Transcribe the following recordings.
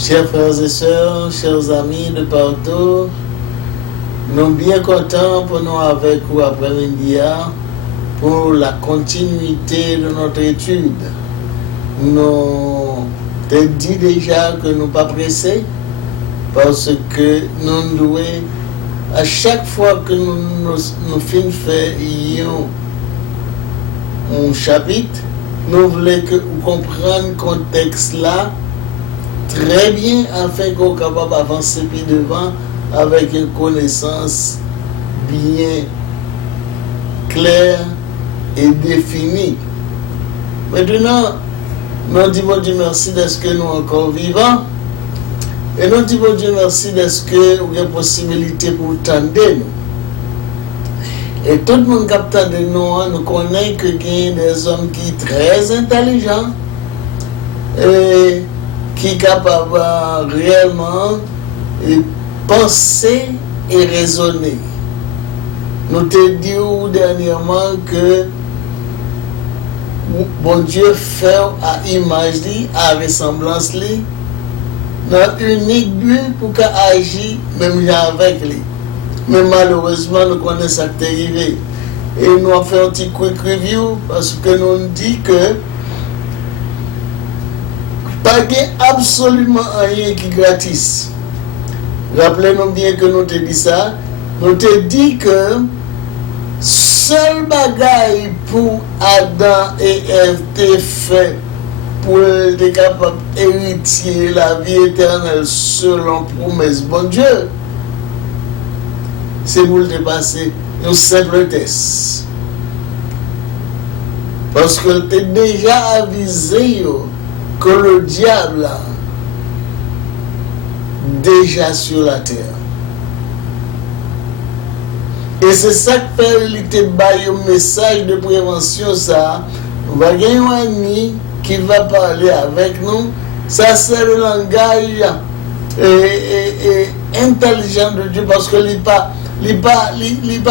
Chers frères et sœurs, chers amis de partout, nous sommes bien contents pour nous avec vous après-midi pour la continuité de notre étude. Nous te dit déjà que nous ne sommes pas pressés parce que nous devons, à chaque fois que nous finissons faire un chapitre, nous voulons que vous compreniez le contexte là très bien afin qu'on soit capable d'avancer plus devant avec une connaissance bien claire et définie. Maintenant, nous disons Dieu merci d'être que nous encore vivants et nous disons Dieu merci d'être que nous avons la possibilité pour tendre nous. Et tout le monde qui attend de nous, nous connaît que il y a des hommes qui sont très intelligents et qui est capable réellement de penser et raisonner. Nous te disons dernièrement que bon Dieu fait à image, à ressemblance, notre unique but pour qu'il agisse même avec lui. Mais malheureusement, nous connaissons ça qui est arrivé. Et nous avons fait un petit quick review parce que nous dit que pas absolument rien qui est gratis. Rappelez-nous bien que nous te dit ça. Nous te dit que seul bagaille pour Adam et Ève te fait pour être capable d'hériter la vie éternelle selon promesse bon Dieu, c'est pour te passer un simple test. Parce que tu es déjà avisé que le diable a déjà sur la terre. Et c'est ça que fait un message de prévention. Ça, on va gagner un ami qui va parler avec nous. Ça, c'est le langage intelligent de Dieu parce que il pas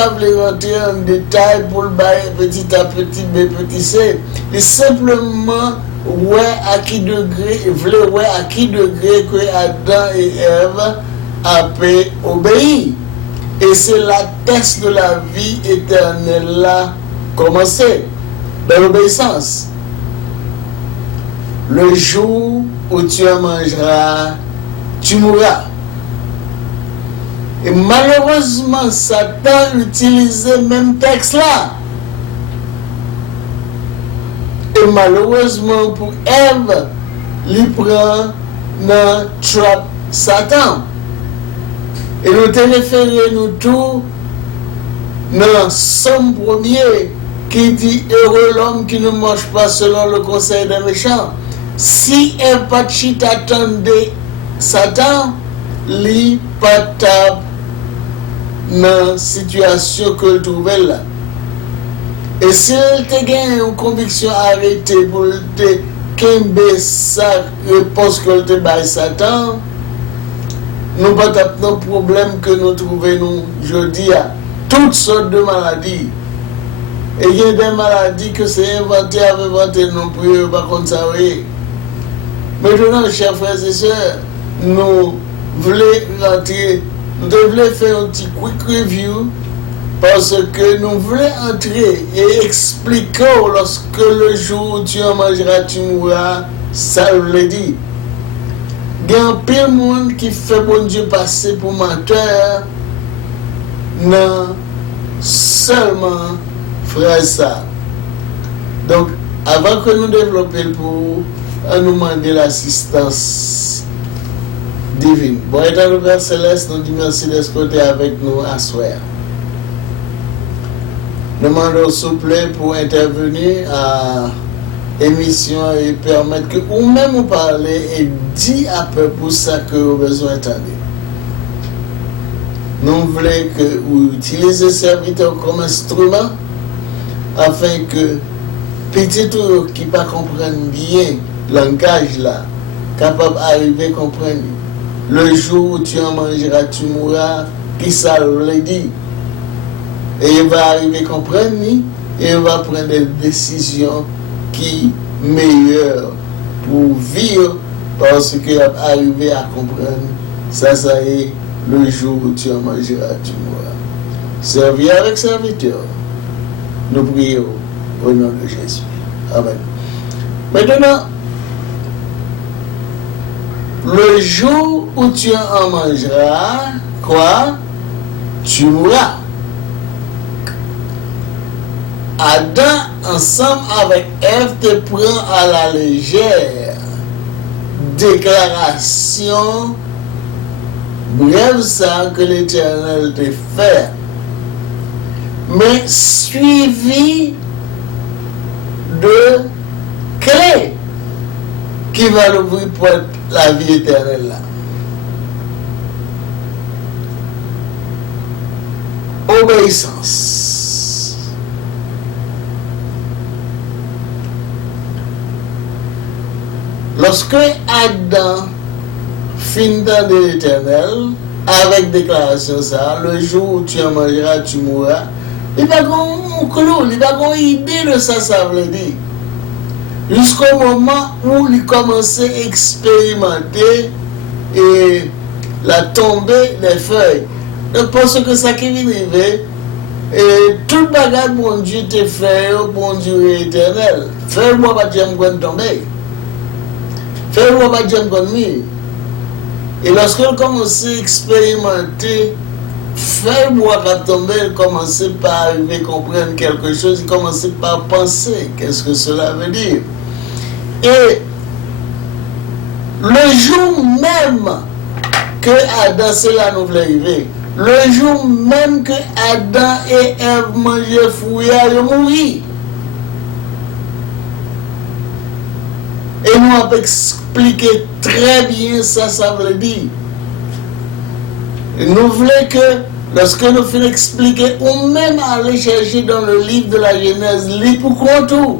voulu rentrer en détail pour le bailler petit à petit, petit c. Il simplement à qui degré que Adam et Ève avaient obéi. Et c'est la test de la vie éternelle là commencé, dans l'obéissance. Le jour où tu en mangeras, tu mourras. Et malheureusement, Satan utilisait le même texte là. Et malheureusement pour Ève, il prend dans trap Satan. Et nous te référons nous tout dans Somme 1er qui dit heureux l'homme qui ne mange pas selon le conseil des méchants. Si Ève pas attendait Satan, il pas dans la situation que le trouvait là. Et si elle te gagne une conviction arrêtée pour te kembe sa réponse que te baille Satan, nous pas de problème que nous trouvons aujourd'hui à toutes sortes de maladies. Et il y a des maladies que c'est inventé non plus, pas comme ça. Maintenant, chers frères et sœurs, nous voulons rentrer, nous devons faire un petit quick review parce que nous voulons entrer et expliquer lorsque le jour où tu en mangeras, tu mourras, ça le dit. Il y a un peu de monde qui fait bon Dieu passer pour menteur, non seulement frère ça. Donc, avant que nous développions pour nous demander l'assistance divine. Bon, étant le Père Céleste, nous disons merci d'être côté avec nous à soir. Nous demandons s'il vous plaît pour intervenir à émission et permettre que ou même parler et dire à peu pour ça que vous avez besoin d'entendre. Nous voulons que vous utilisez serviteur comme instrument afin que petit tout qui ne comprennent bien le langage là, capable d'arriver à comprendre. Le jour où tu en mangeras, tu mourras, qui ça le dit. Et il va arriver à comprendre et il va prendre des décisions qui meilleures pour vivre parce que arrivé à comprendre, ça est le jour où tu en mangeras, tu mourras. Servi avec serviteur. Nous prions au nom de Jésus. Amen. Maintenant, le jour où tu en mangeras, quoi? Tu mourras. Adam, ensemble avec Ève, te prend à la légère. Déclaration brève ça que l'Éternel te fait. Mais suivi de clés qui va l'ouvrir pour la vie éternelle là. Obéissance. Lorsque Adam finit dans l'Éternel, avec déclaration ça, le jour où tu en mangeras, tu mourras, il n'y a pas de idée de ça, ça veut dire. Jusqu'au moment où il commence à expérimenter et la tombée des feuilles. Donc, parce que ça qui vient arriver, et tout le bagage, bon Dieu te fait, bon Dieu est éternel. Fais-moi pas de me tomber. Fais-moi pas de me. Et lorsqu'il commence à expérimenter, fais-moi pas tomber, il commence par arriver à comprendre quelque chose, il commence par penser. Qu'est-ce que cela veut dire? Et le jour même que Adam, c'est là nous voulons arriver, le jour même que Adam et Ève mangeaient fruits, ils mourent. Et nous avons expliqué très bien ça, ça veut dire. Et nous voulons que, lorsque nous finissons d'expliquer, ou même aller chercher dans le livre de la Genèse, lire pour contour.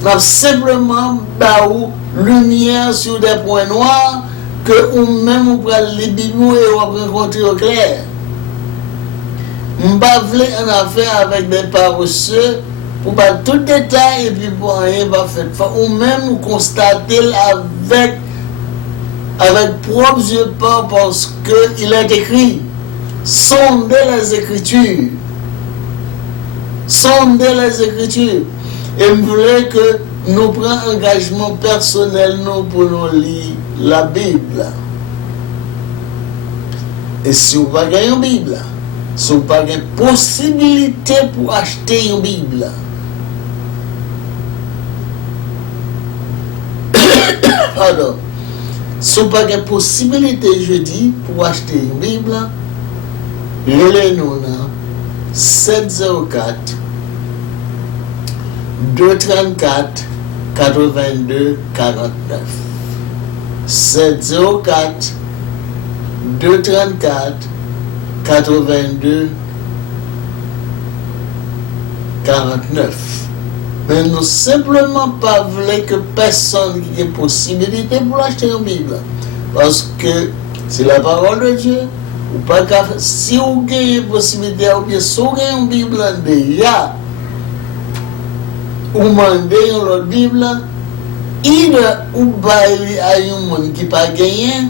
Nous avons simplement baou lumière sur des points noirs que ou même on prend les bibous et on va rencontrer au clair. Nous ne voulons pas en affaire avec des paresseux pour pas tout détail et puis pour rien va faire. Ou même vous constatez avec propres yeux pas parce qu'il est écrit sondez les Écritures. Sondez les Écritures. Et je voulais que nous prenions engagement personnel nous pour nous lire la Bible. Et si vous n'avez pas une Bible, si vous n'avez pas une possibilité pour acheter une Bible, pardon, si vous n'avez pas une possibilité, je dis, pour acheter une Bible, relevez-nous 704 234 82 49. 704 234 82 49. Mais nous simplement pas voulu que personne ait possibilité pour acheter une Bible. Parce que c'est la parole de Dieu. Ou pas si vous avez une possibilité, ou bien si vous avez une Bible déjà, ou demandez une Bible, il ou bail à un monde qui pas gagné.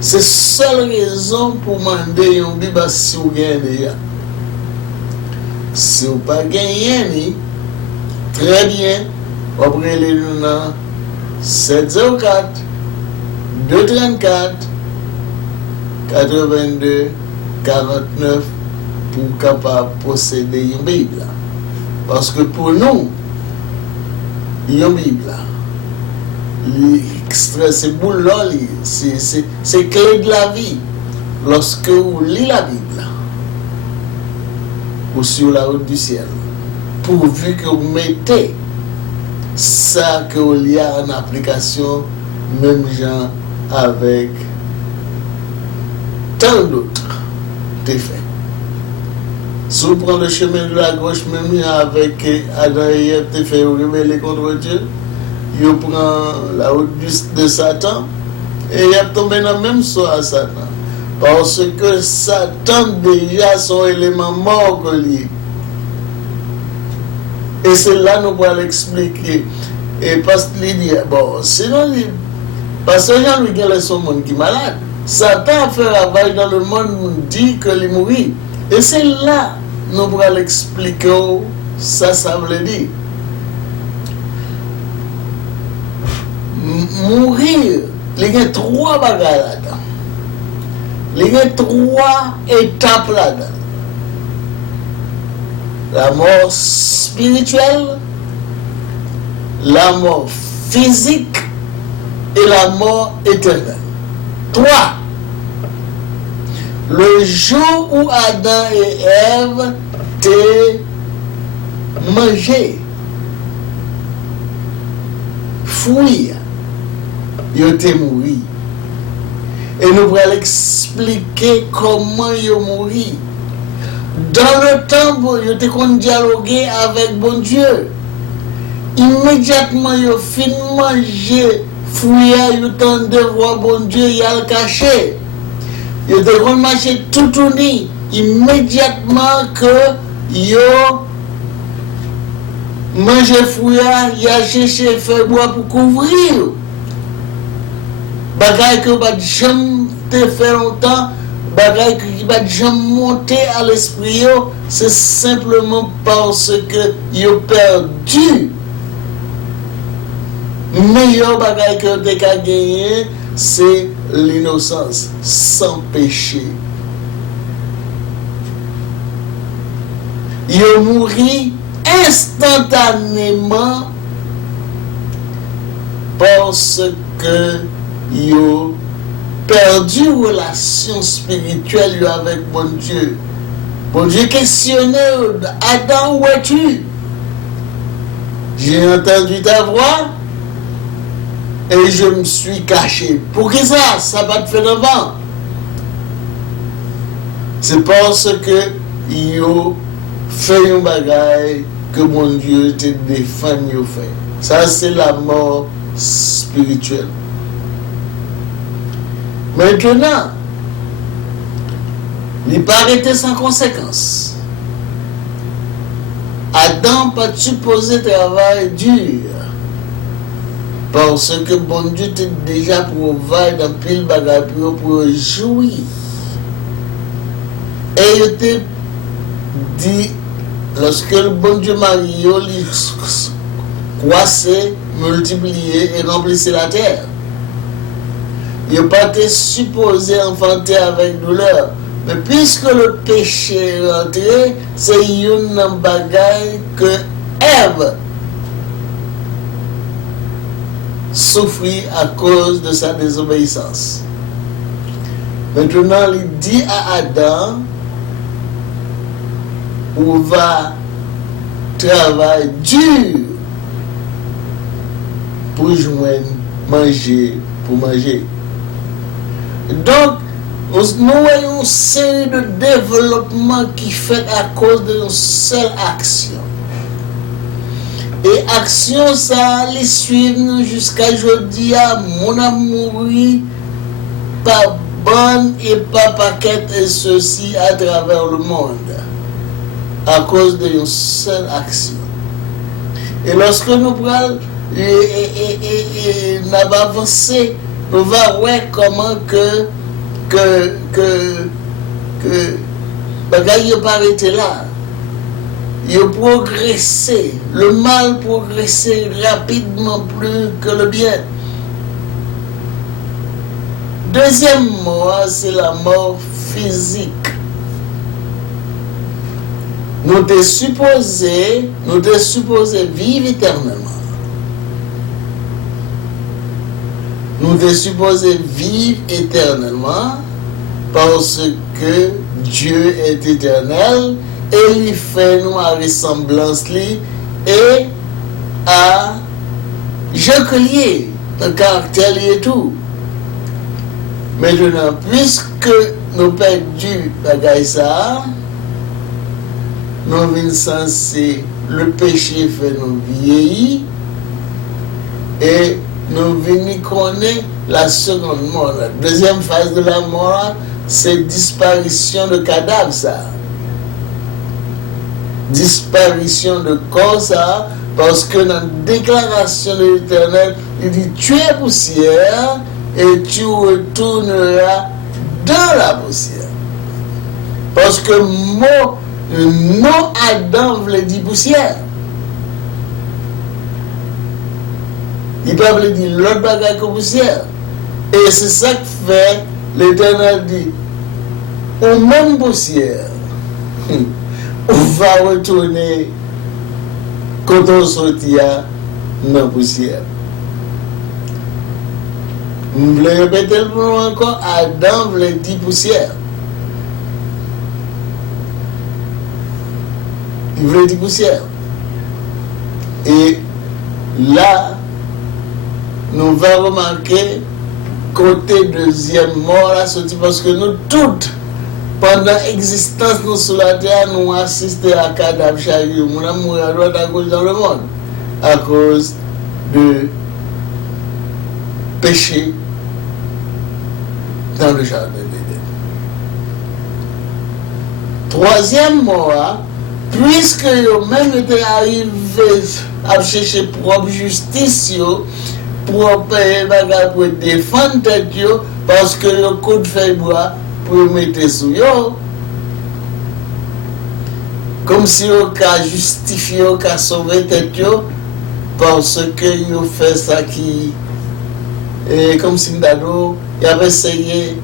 C'est la seule raison pour demander une Bible si vous gagnez déjà. Si vous pas gagné, très bien, vous prenez les 704 234 82 49 pour capable posséder une Bible. Parce que pour nous, une Bible, l'extrait, c'est boule, c'est clé de la vie. Lorsque vous lisez la Bible, ou sur la route du ciel, pourvu que vous mettez ça que vous y a en application, même gens avec tant d'autres défaits. Si vous prenez le chemin de la gauche, même avec Adam et Ève, te fait rebeller contre Dieu, vous prenez la route de Satan, et il a tombé dans le même sort à Satan. Parce que Satan déjà son élément mort que lui. Et c'est là que nous pourrons l'expliquer. Et parce qu'il dit, bon, sinon, parce que Jean-Louis Guélet, son monde qui est malade. Satan a fait ravage dans le monde, dit que il mourit. Et c'est là que nous pourrons l'expliquer, ça veut dire. Mourir, il y a 3 bagages là-dedans. Il y a 3 étapes là-dedans. La mort spirituelle, la mort physique et la mort éternelle. 3. Le jour où Adam et Ève étaient mangés, fouillés, ils étaient morts. Et nous allons expliquer comment ils ont mouru. Dans le temps, ils étaient dialoguer avec bon Dieu. Immédiatement, ils ont fini de manger, fouillé, ils ont de voir bon Dieu, ils ont caché. Ils ont marché tout uni. Immédiatement que ils ont mangé, fouillé, ils ont cherché faire bois pour couvrir. Bagaille que va jamais te faire longtemps, bagaille qui va jamais monter à l'esprit, c'est simplement parce que ils ont perdu. Meilleur bagaille que tu as gagné, c'est l'innocence, sans péché. Ils ont mouru instantanément parce que ils ont perdu relation spirituelle avec bon Dieu. Bon Dieu questionnait Adam, où es-tu? J'ai entendu ta voix et je me suis caché. Pour qui ça? Ça va te faire devant. C'est parce que ils ont fait un bagaille que mon Dieu te défend. Ça, c'est la mort spirituelle. Maintenant, il n'est pas arrêté sans conséquence. Adam pas supposé travail dur. Parce que bon Dieu t'a déjà prouvé dans pile bagarre pour jouir. Et il t'a dit, lorsque le bon Dieu Marie, il croissait, multipliait et remplissait la terre. Il n'a pas été supposé enfanter avec douleur. Mais puisque le péché est rentré, c'est une bagaille que Ève souffrit à cause de sa désobéissance. Maintenant, il dit à Adam, on va travailler dur pour joindre, manger, pour manger. Donc, nous voyons une série de développements qui fait à cause d'une seule action. Et action, ça les suivre jusqu'à aujourd'hui, mon amour, pas bonne et pas paquette et ceci à travers le monde. À cause d'une seule action. Et lorsque nous prenons nous avancé, nous allons voir comment que bagaille n'a pas arrêté là. Il a progressé. Le mal progressait rapidement plus que le bien. Deuxième mort, c'est la mort physique. Nous sommes supposés vivre éternellement. Nous sommes supposés vivre éternellement parce que Dieu est éternel et il fait nous à ressemblance et à Jacques-lié, le caractère et tout. Maintenant, puisque nous perdons bagaille ça, nous sommes censés, le péché fait nous vieillir et nous venons connaître la seconde mort. La deuxième phase de la mort, c'est disparition de cadavre, ça. disparition de corps ça, parce que dans la déclaration de l'Éternel, il dit tu es poussière et tu retourneras dans la poussière. Parce que non Adam voulait dire poussière. Il peut pas dire l'autre bagage que poussière. Et c'est ça que fait l'Éternel dit, au même poussière, on va retourner quand on sortira dans la poussière. Je voulais répéter le mot encore, Adam voulait dire poussière. Il voulait dire poussière. Et là, nous allons remarquer côté deuxième mort là sorti parce que nous toutes pendant l'existence nous sur la terre nous assistons à cadavre chargé nous avons mouru à droite à gauche dans le monde à cause de péché dans le jardin d'Éden. Troisième mort, puisque yo même été arrivé à chercher propre justice pour payer bagarre pour défendre tête parce que le coup de feuille bois pour mettre sous yo comme si on a justifié on a sauvé tête parce que yo fait ça qui et comme si d'ado il avait essayé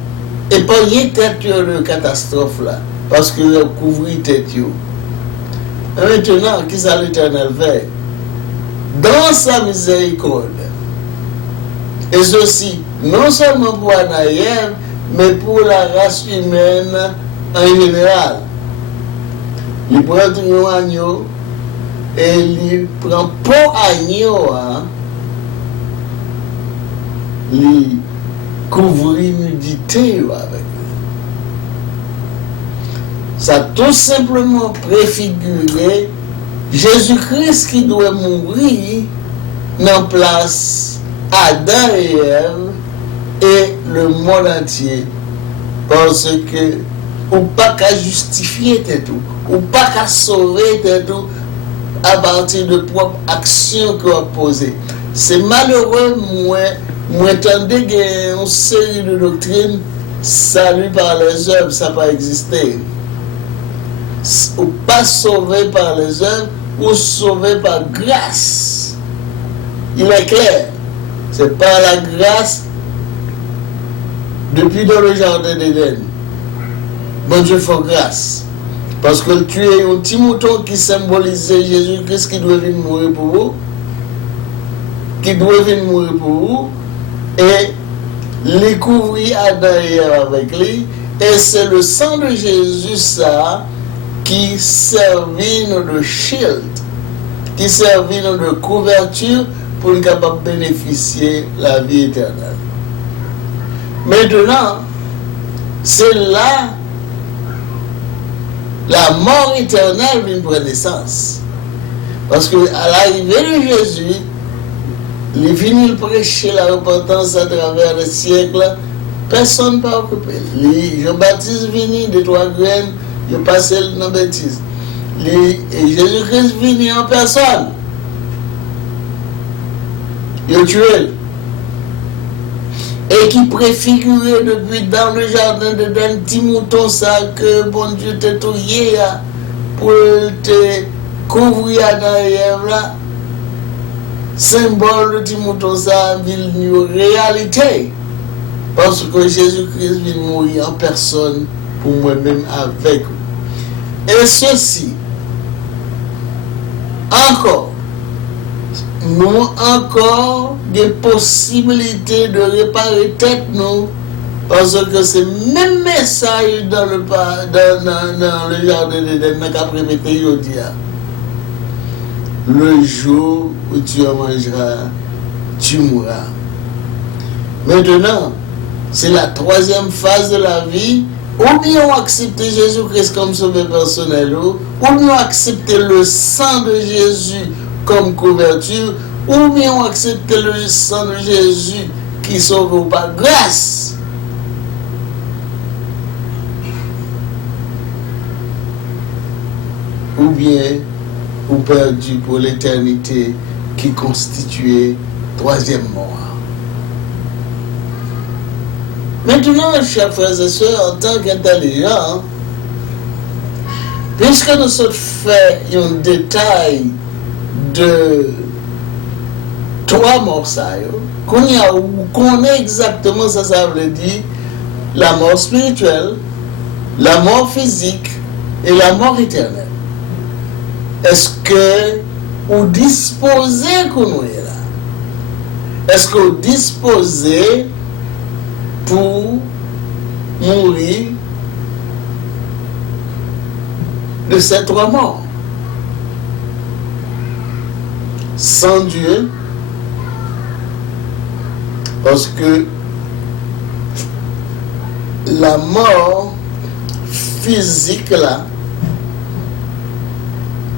et pas y tête de catastrophe là parce que yo couvrir tête yo. Maintenant qui ça l'Éternel fait dans sa miséricorde. Et ceci, non seulement pour Anaïm, mais pour la race humaine en général. Il prend un agneau et il prend pour agneau, il couvre nudité avec. Ça a tout simplement préfiguré Jésus-Christ qui doit mourir en place Adam et Ève et le monde entier parce que ou pas qu'à justifier tout ou pas qu'à sauver tout à partir de propres actions qu'on a posées. C'est malheureux moi entendez qu'il y a une série de doctrines salut par les œuvres ça n'a pas existé ou pas sauvé par les œuvres ou sauvé par grâce. Il est clair. C'est par la grâce depuis dans le jardin d'Éden. Bon Dieu fait grâce. Parce que tu es un petit mouton qui symbolisait Jésus-Christ qui doit venir mourir pour vous. Qui doit venir mourir pour vous. Et les couvrir Adam et Ève avec lui. Et c'est le sang de Jésus ça qui servit de shield. Qui servit de couverture pour nous capable bénéficier de la vie éternelle. Maintenant, c'est là la mort éternelle vient prendre naissance. Parce que à l'arrivée de Jésus, il est venu prêcher la repentance à travers les siècles, personne n'a pas occupé. Jean-Baptiste venu de 3 graines, il est passé dans la bêtise. Et Jésus-Christ venu en personne. Il tué. Et qui préfigurait depuis dans le jardin d'un petit mouton ça que bon Dieu t'a touillé pour te couvrir dans Ève là. Symbole de petit mouton ça une réalité. Parce que Jésus-Christ vient mourir en personne pour moi-même avec vous. Et ceci, encore, nous encore des possibilités de réparer tête nous parce que c'est même message dans le jardin d'Éden qu'a répété aujourd'hui. Le jour où tu en mangeras, tu mourras. Maintenant, c'est la 3e phase de la vie. Ou bien on accepte Jésus-Christ comme sauveur personnel, ou bien on accepte le sang de Jésus comme couverture, ou bien on accepte le sang de Jésus qui sauve par grâce. Ou bien ou perdu pour l'éternité qui constituait troisième mort. Maintenant, chers frères et sœurs, en tant qu'intelligents, puisque nous sommes fait un détail de trois morceaux, qu'on connaît exactement ça veut dire la mort spirituelle, la mort physique et la mort éternelle. Est-ce que vous disposez qu'on est là? Est-ce que vous disposez pour mourir de ces trois morts? Sans Dieu, parce que la mort physique là,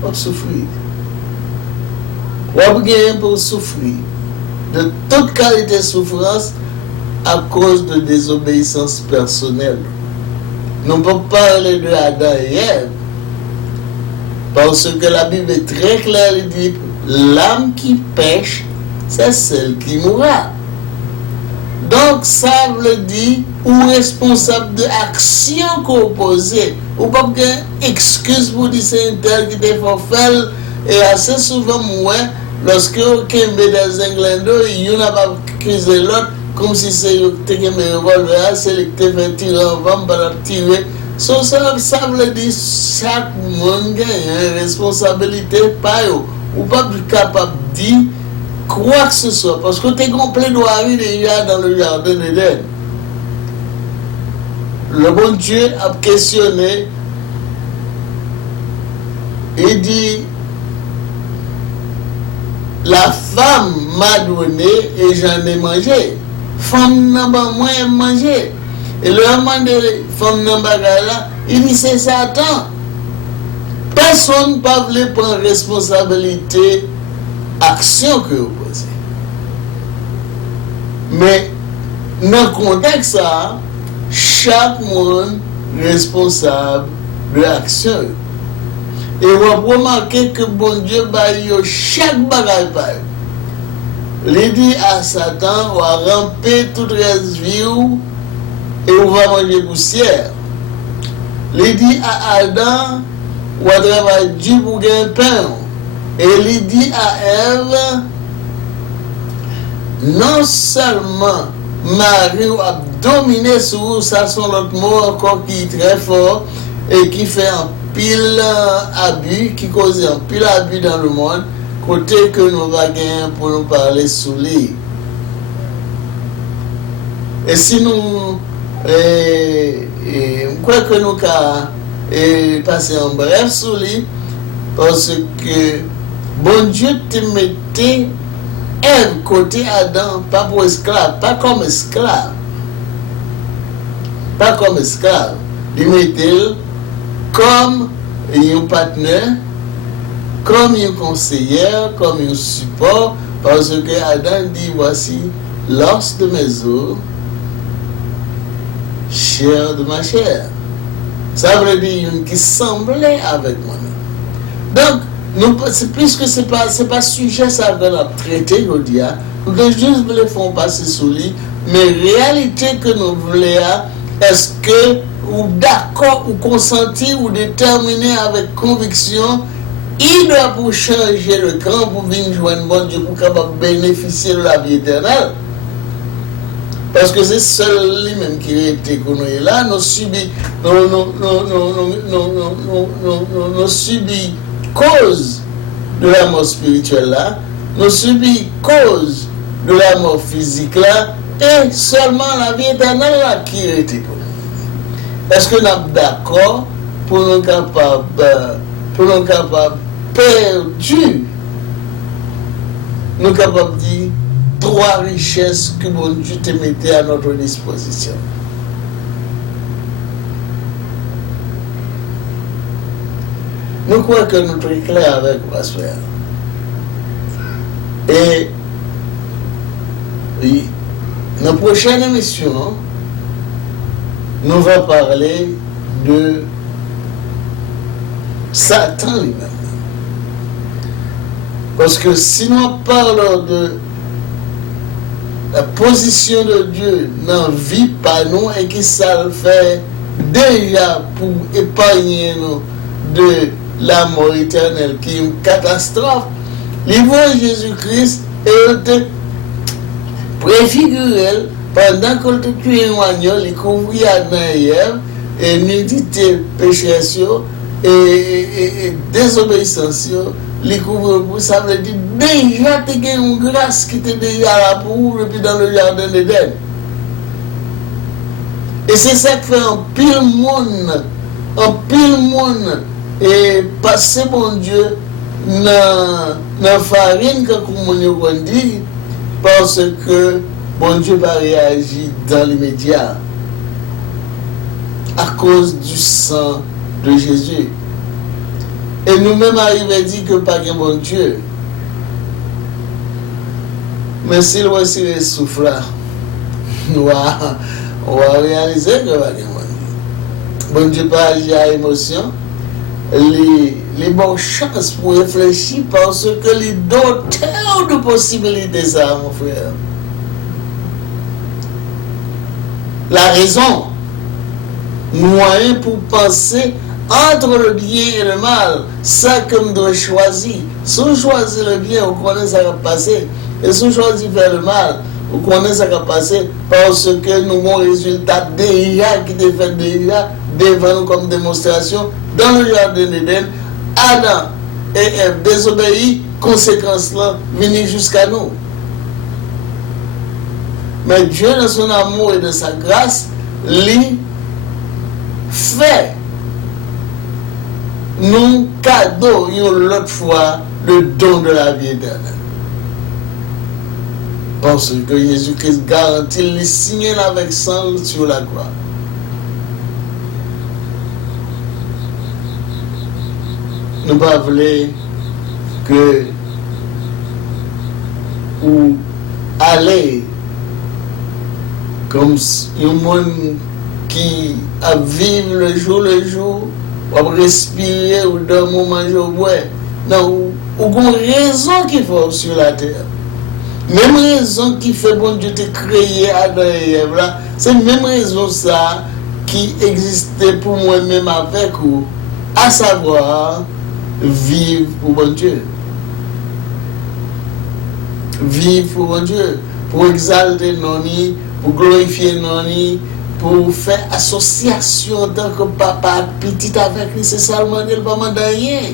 on souffre. On bien pour souffrir de toute qualité de souffrance à cause de désobéissance personnelle. Nous pouvons parler de Adam et Ève parce que la Bible est très claire, elle dit l'âme qui pêche, c'est celle qui mourra. Donc ça veut dire ou responsable de l'action qu'on pose, ou pas de excuse pour dire c'est un tel qui te fait faire. Et assez souvent moi, lorsque on tombe dans un glando, il n'a pas accusé l'autre comme si c'est un revolver, c'est le qui te fait tirer en vent pour tirer. Ça veut dire chaque monde a une responsabilité par eux. Ou pas capable de dire quoi que ce soit, parce que tu es complet plaidoirie déjà dans le jardin d'Éden. Le bon Dieu a questionné, il dit, la femme m'a donné et j'en ai mangé. Femme n'a pas moins mangé. Et le moment de femme n'a pas là, il dit c'est Satan. Personne ne peut prendre responsabilité action que vous posez. Mais dans le contexte, chaque monde est responsable de l'action. Et vous remarquez que bon Dieu a chaque bagaille par eux. Il dit à Satan, on va ramper toute reste vie et on va manger poussière. Il dit à Adam, on va travailler dur pour gagner pain. Et il dit à Ève, non seulement Marie a dominé sur vous, ça sont l'autre mot encore qui est très fort et qui fait un pile abus, qui cause un pile abus dans le monde, côté que nous va gagner pour nous parler sous lui. Et si nous, quoi que nous passer en bref sous lui, parce que bon Dieu te mettait Ève côté Adam, pas pour esclave, pas comme esclave. Pas comme esclave. Il mettait comme un partenaire, comme un conseiller, comme un support, parce que Adam dit voici l'os de mes os, chair de ma chair. Ça veut dire une qui semblait avec moi. Donc, puisque ce n'est pas sujet ça qu'on a traité aujourd'hui, nous devons juste le faire passer sous lui, mais réalité que nous voulons, est-ce que ou d'accord ou consenti ou déterminé avec conviction, il doit pour changer le camp pour venir joindre bon Dieu pour capable bénéficier de la vie éternelle. Parce que c'est seul lui-même qui a été connu là, nous subit cause de la mort spirituelle là, nous subit cause de la mort physique là, et seulement la vie éternelle là qui a été pour nous. Est-ce que nous sommes d'accord pour nous capables perdus, nous capables de dire trois richesses que bon Dieu te mettait à notre disposition? Nous croyons que nous sommes clairs avec vous, frère. Et dans la prochaine émission, nous allons parler de Satan lui-même. Parce que si nous parlons de la position de Dieu dans la vie par nous et qui ça le fait déjà pour épargner nous de la mort éternelle qui est une catastrophe, l'ivre Jésus-Christ est préfiguré pendant qu'il te tué un agneau, il couvrit Adam et Ève et nudité pécheur et désobéissance. Il couvre pour ça veut dire déjà tu as une grâce qui était déjà là pour vous depuis dans le jardin d'Éden. Et c'est ça qui fait un pile monde et passer mon Dieu dans la farine comme on dit parce que bon Dieu va réagir dans l'immédiat à cause du sang de Jésus. Et nous-mêmes arrivons à dire que pas de bon Dieu. Mais s'il va se souffler, on va réaliser que pas de bon Dieu. Bon Dieu pas agir à émotion. Les bonnes chances pour réfléchir parce que les d'auteurs de possibilités ça, mon frère. La raison, moyen pour penser entre le bien et le mal, ça que nous devons choisir. Si on choisit le bien, on connaît ça va passer. Et si on choisit faire le mal, on connaît ça va passer parce que nous avons un résultat déjà qui est fait déjà devant nous comme démonstration dans le jardin d'Éden. Adam et Ève désobéis, conséquences là viennent jusqu'à nous. Mais Dieu, dans son amour et de sa grâce, lui fait nous cadeau une autre fois le don de la vie éternelle. Parce que Jésus-Christ garantit le signe avec sang sur la croix. Nous ne pouvons pas que ou aller comme un monde qui a vivre le jour, ou respirer, ou dormir, ou manger, ou boire. Non, ou une raison qu'il faut sur la terre. Même raison qui fait bon Dieu te créer Adam et Ève là, c'est même raison ça qui existait pour moi-même avec vous, à savoir vivre pour bon Dieu. Vivre pour bon Dieu, pour exalter non-ni, pour glorifier non-ni, pour faire association en tant que papa petit avec lui, c'est ça le modèle, pas mandé rien.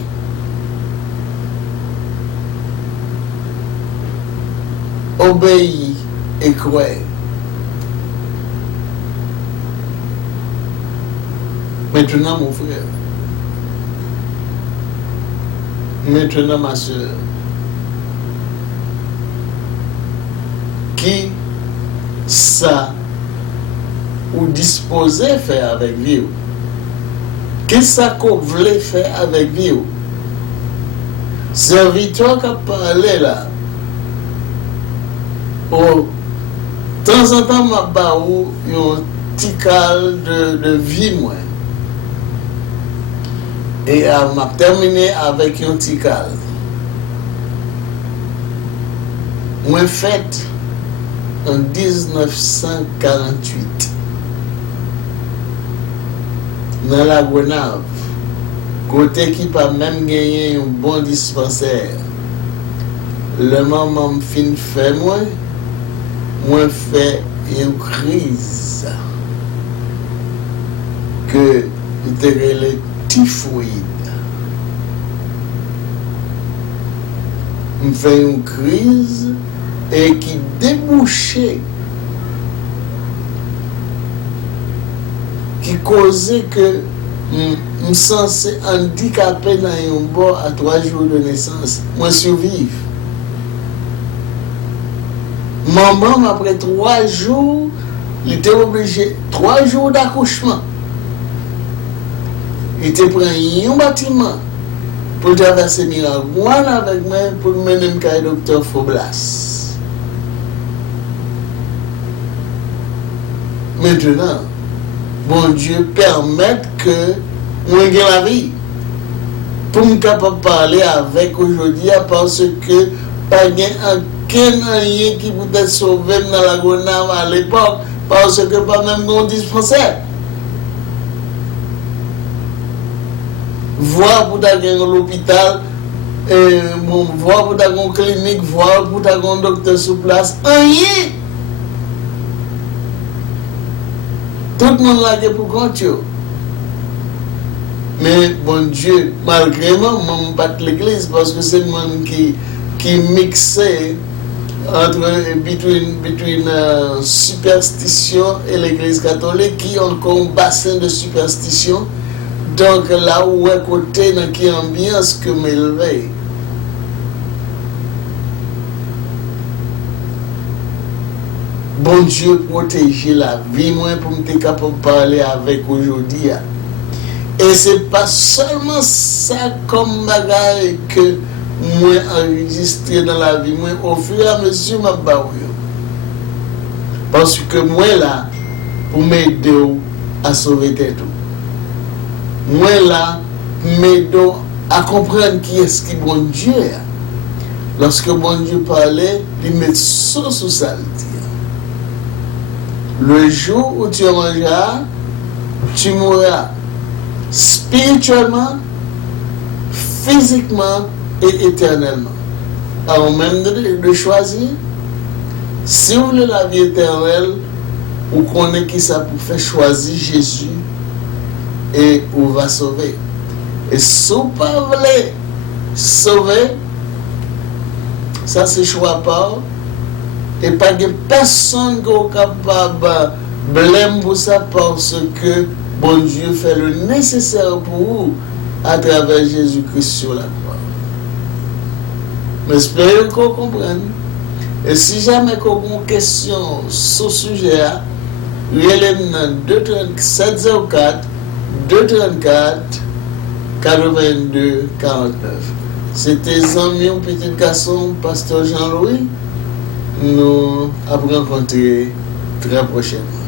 Obéir et croire. Maintenant, mon frère, maintenant, ma soeur, qui ça ou disposé faire avec vous? Qu'est-ce ça qu'on voulait faire avec vous? Serviteur qui a parlé là, au temps en temps, ma baou un petit cal de vie, moi. Et m'a terminé avec un petit cal. Moi, fait en 1948. Dans la Gonave, côté qui pas même gagné un bon dispensaire. Le maman me fin fait moi fait une crise que était le typhoïde. Me fait une crise et qui débouchait, qui causait que je me sentais handicapé dans un bord à 3 jours de naissance. Moi, survivre. Maman, après 3 jours, il était obligé, 3 jours d'accouchement. Il était pris un bâtiment pour traverser Miragouane avec moi pour mener le docteur Faublas. Maintenant, bon Dieu permet que moi ait la vie. pour me capable parler avec aujourd'hui parce que pas aucun rien qui peut sauver dans la Gonave à l'époque parce que pas même non dispensaire. Voir pour d'avoir l'hôpital, voir pour d'avoir clinique, voir pour d'avoir un docteur sur place, rien. Tout le monde l'a pour compte. Mais bon Dieu, malgré moi, je ne pas l'église parce que c'est le monde qui mixait entre between superstition et l'église catholique qui ont encore un bassin de superstition. Donc là où est côté dans qui ambiance que m'élever. Bon Dieu protéger la vie moi pour me capable de parler avec aujourd'hui. Et c'est pas seulement ça comme bagage que moi enregistré dans la vie, moi au fur et à mesure ma baou. Parce que moi là pour m'aider à sauver tête. Moi là m'aider à comprendre qui est-ce qui bon Dieu. Lorsque bon Dieu parlait, il met ça sous ça. Le jour où tu mangeras, tu mourras. Spirituellement, physiquement et éternellement. Alors même de choisir, si vous voulez la vie éternelle, vous connaissez qui ça pour faire choisir Jésus et vous va sauver. Et si vous ne voulez pas sauver, ça c'est choix pas. Et pas de personne qui est capable de blâmer pour ça parce que bon Dieu fait le nécessaire pour vous à travers Jésus-Christ sur la croix. Mais j'espère qu'on comprenne. Et si jamais vous avez une question sur ce sujet, relève-nous 704 234 82 49. C'était Zami, un petit garçon, pasteur Jean-Louis. Nous allons rencontrer très prochainement.